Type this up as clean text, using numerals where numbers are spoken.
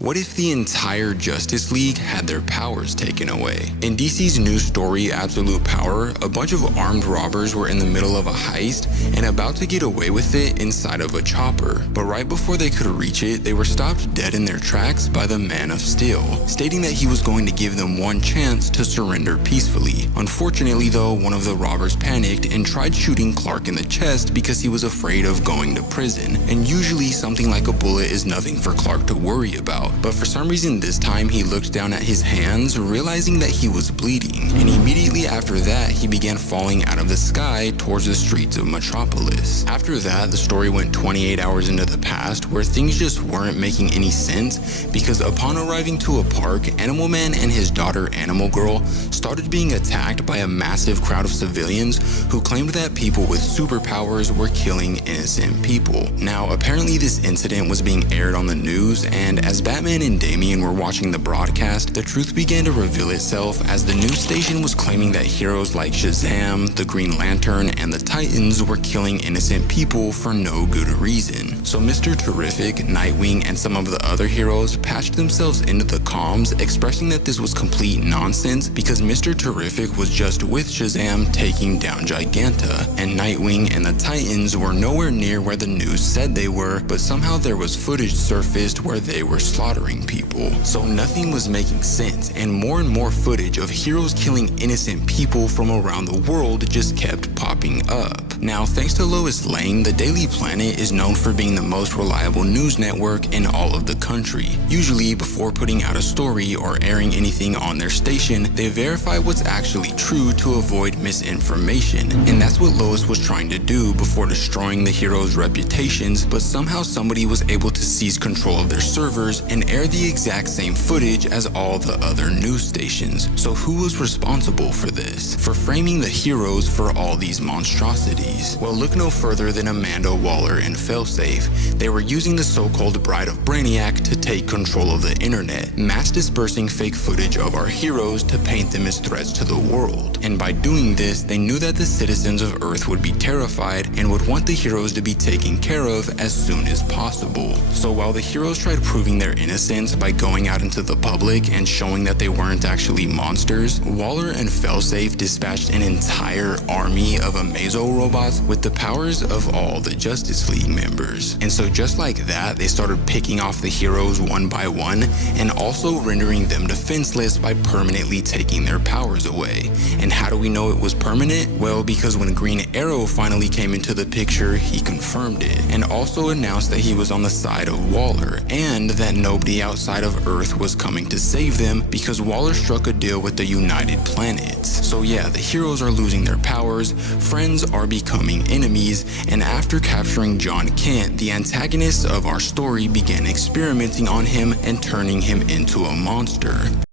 What if the entire Justice League had their powers taken away? In DC's new story, Absolute Power, a bunch of armed robbers were in the middle of a heist and about to get away with it inside of a chopper. But right before they could reach it, they were stopped dead in their tracks by the Man of Steel, stating that he was going to give them one chance to surrender peacefully. Unfortunately though, one of the robbers panicked and tried shooting Clark in the chest because he was afraid of going to prison. And usually something like a bullet is nothing for Clark to worry about. But for some reason this time he looked down at his hands, realizing that he was bleeding. And immediately after that, he began falling out of the sky towards the streets of Metropolis. After that, the story went 28 hours into the past, where things just weren't making any sense, because upon arriving to a park, Animal Man and his daughter Animal Girl started being attacked by a massive crowd of civilians who claimed that people with superpowers were killing innocent people. Now, apparently this incident was being aired on the news, and as Batman and Damian were watching the broadcast, the truth began to reveal itself as the news station was claiming that heroes like Shazam, the Green Lantern, and the Titans were killing innocent people for no good reason. So Mr. Terrific, Nightwing, and some of the other heroes patched themselves into the comms, expressing that this was complete nonsense because Mr. Terrific was just with Shazam taking down Giganta, and Nightwing and the Titans were nowhere near where the news said they were, but somehow there was footage surfaced where they were slaughtering people. So nothing was making sense, and more footage of heroes killing innocent people from around the world just kept popping up. Now, thanks to Lois Lane, the Daily Planet is known for being the most reliable news network in all of the country. Usually, before putting out a story or airing anything on their station, they verify what's actually true to avoid misinformation. And that's what Lois was trying to do before destroying the heroes' reputations, but somehow somebody was able to seize control of their servers and air the exact same footage as all the other news stations. So who was responsible for this? For framing the heroes for all these monstrosities? Well, look no further than Amanda Waller and Failsafe. They were using the so-called Bride of Brainiac to take control of the internet, mass dispersing fake footage of our heroes to paint them as threats to the world. And by doing this, they knew that the citizens of Earth would be terrified and would want the heroes to be taken care of as soon as possible. So while the heroes tried proving their innocence by going out into the public and showing that they weren't actually monsters, Waller and Failsafe dispatched an entire army of Amazo robots with the powers of all the Justice League members. And so just like that, they started picking off the heroes one by one and also rendering them defenseless by permanently taking their powers away. And how do we know it was permanent? Well, because when Green Arrow finally came into the picture, he confirmed it and also announced that he was on the side of Waller and that nobody outside of Earth was coming to save them because Waller struck a deal with the United Planets. So yeah, the heroes are losing their powers, friends are becoming enemies, and after capturing John Kent, the antagonists of our story began experimenting on him and turning him into a monster.